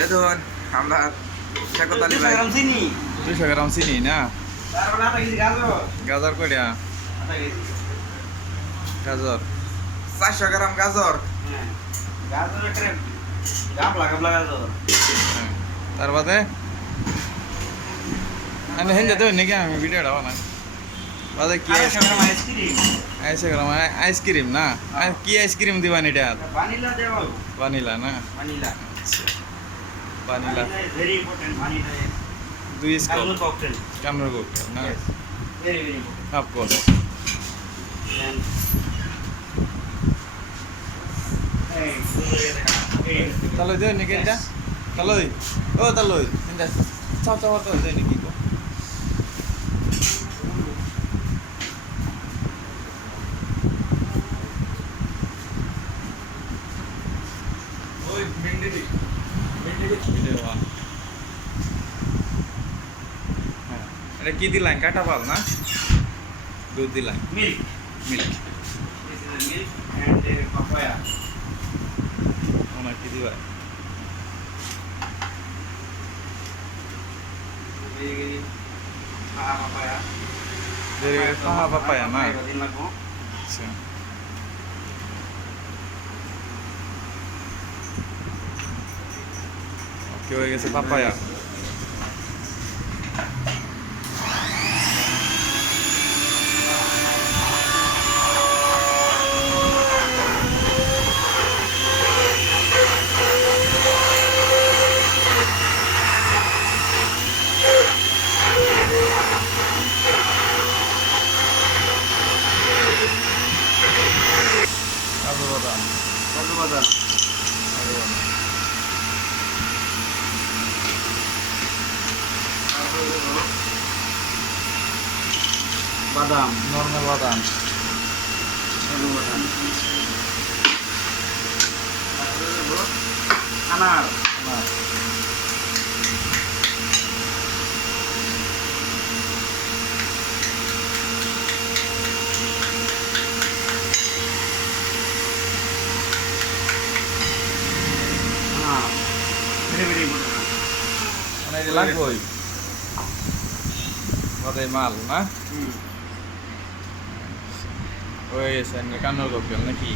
এই ধরুন আমরা শেখত আলী ভাই 200 গ্রাম চিনি না গাজর কয়টা গাজর 400 গ্রাম গাজর তার বাদে আমি হেন যেতে নাকি আমি ভিডিওটা বানাই বাদে কি আইসক্রিম না কি আইসক্রিম দিবান এটা ভানিলা না vanilla very important vanilla is 2 scoop cocktail কামর কোকটেল না very important of course and তাহলে দেন নাকি এটা তাহলে ও তাহলে এটা চাও চাও তো দেন নাকি গো ওই ভিন্ডি ভিডিও অন হ্যাঁ এটা কি দিলাম কাটা পাল না দুধ দিলাম milk milk this is a milk and papaya ওনা কি দিবা very papaya Dari paha papaya na. din lagu আচ্ছা ওকে হয়ে গেছে পাপায়া কাজু বাদাম kalu badal কাজু বাদাম badam নর্মাল বাদাম kalu badam anar না very important মানে এটা লাগবেই বাদাই মাল না হয়ে গেছে কান্নর কোকটেল নাকি